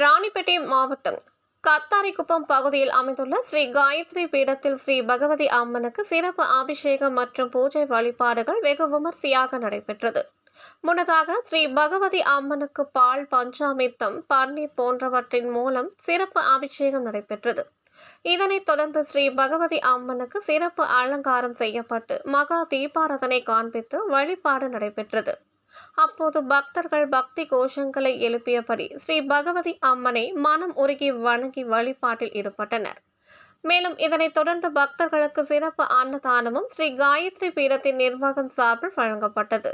ராணிப்பேட்டை மாவட்டம் கத்தாரிக்குப்பம் பகுதியில் அமைந்துள்ள ஸ்ரீ காயத்ரி பீடத்தில் ஸ்ரீ பகவதி அம்மனுக்கு சிறப்பு அபிஷேகம் மற்றும் பூஜை வழிபாடுகள் வெகு விமர்சையாக நடைபெற்றது. முன்னதாக ஸ்ரீ பகவதி அம்மனுக்கு பால், பஞ்சாமிர்தம், பன்னீர் போன்றவற்றின் மூலம் சிறப்பு அபிஷேகம் நடைபெற்றது. இதனைத் தொடர்ந்து ஸ்ரீ பகவதி அம்மனுக்கு சிறப்பு அலங்காரம் செய்யப்பட்டு மகா தீபாராதனை காண்பித்து வழிபாடு நடைபெற்றது. அப்போது பக்தர்கள் பக்தி கோஷங்களை எழுப்பியபடி ஸ்ரீ பகவதி அம்மனை மனம் உருகி வணங்கி வழிபாட்டில் ஈடுபட்டனர். மேலும் இதனைத் தொடர்ந்து பக்தர்களுக்கு சிறப்பு அன்னதானமும் ஸ்ரீ காயத்ரி பீடத்தின் நிர்வாகம் சார்பில் வழங்கப்பட்டது.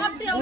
சாப்பிட்டு